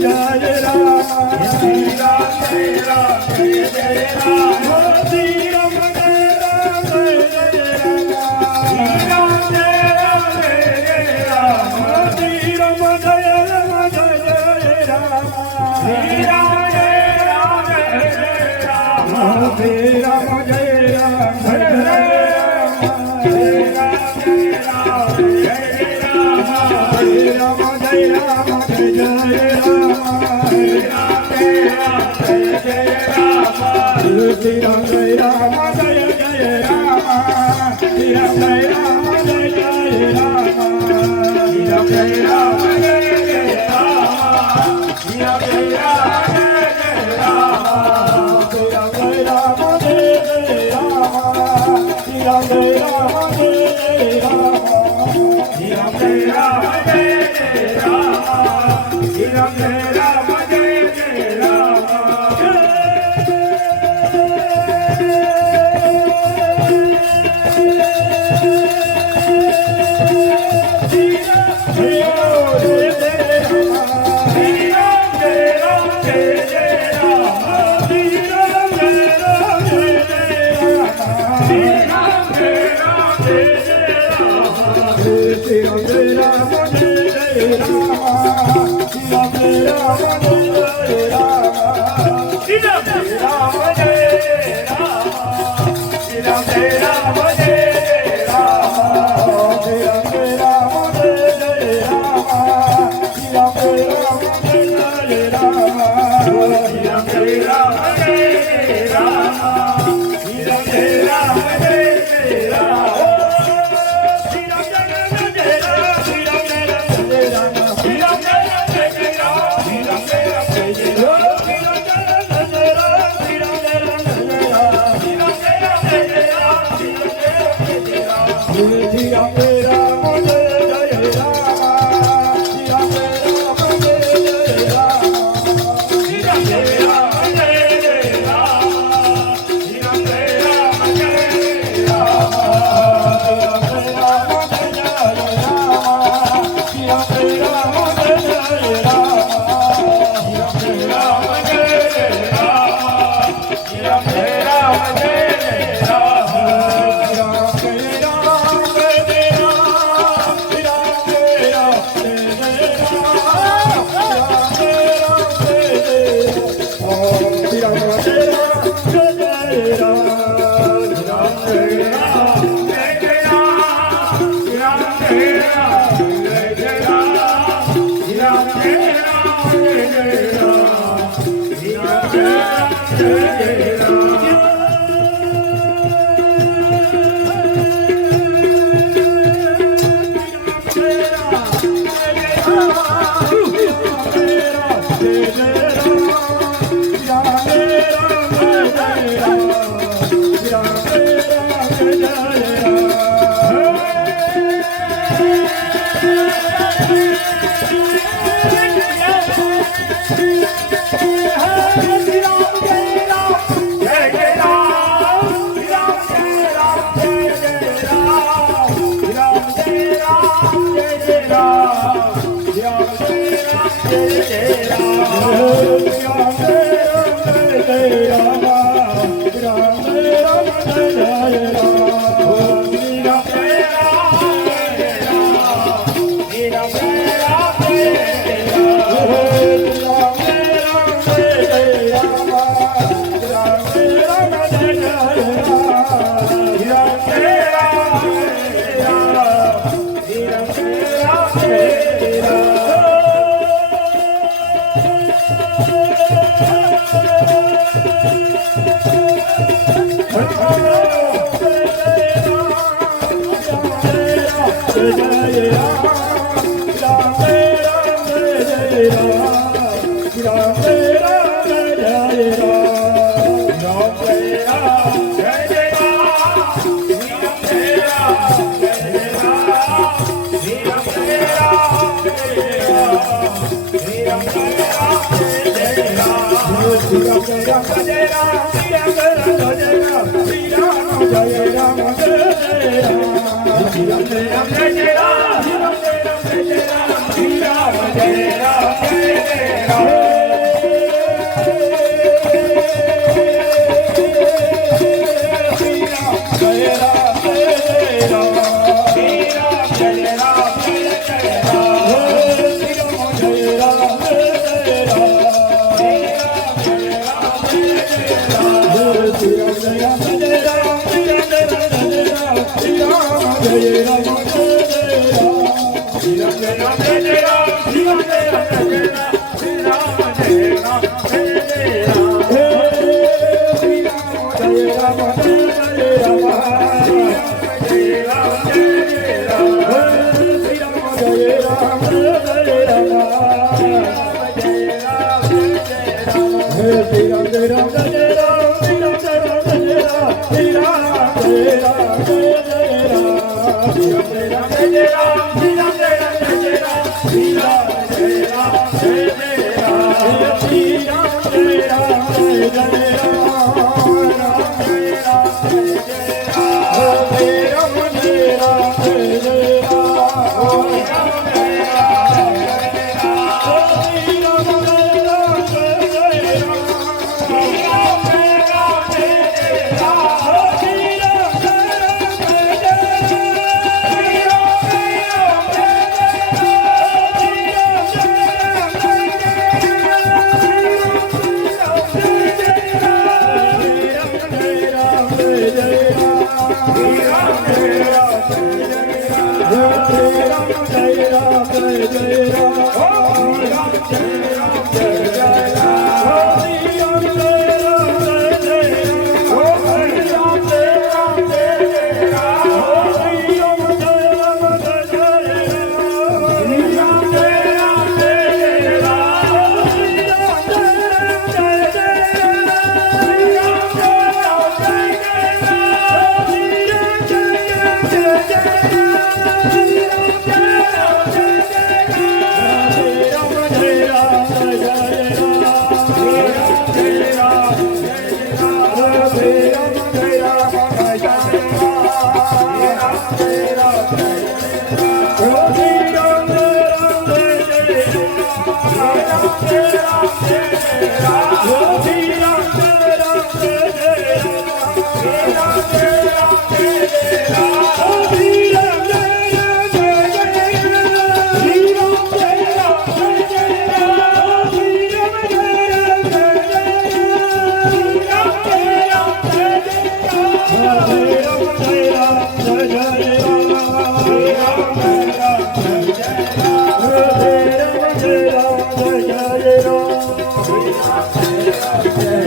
Jai Ram Shri Ram Jai Ram Jai Jai Ram Shri Ram Jai Ram Jai Ram Shri Ram Jai Ram Jai Ram Shri Ram Jai Ram Jai Ram Shri Ram Jai Ram Jai Ram Shri Ram Jai Ram Jai Ram Jai Ram Jai Jai Shri Ram Jai Ram Jai Jai Ram Shri Ram Jai Ram Jai Jai Ram Shri Ram Jai Ram Jai Jai Ram Shri Ram Jai Ram Jai Jai Ram Shri Ram Jai Ram Jai Jai Ram Shri Ram Jai Ram Jai Jai Ram Shri Ram Jai Ram Jai Jai Ram Shri Ram Jai Ram Jai Jai Ram Jai Ram, Jai Ram, Jai Ram, Jai Ram, Jai Ram, Jai Ram. Jai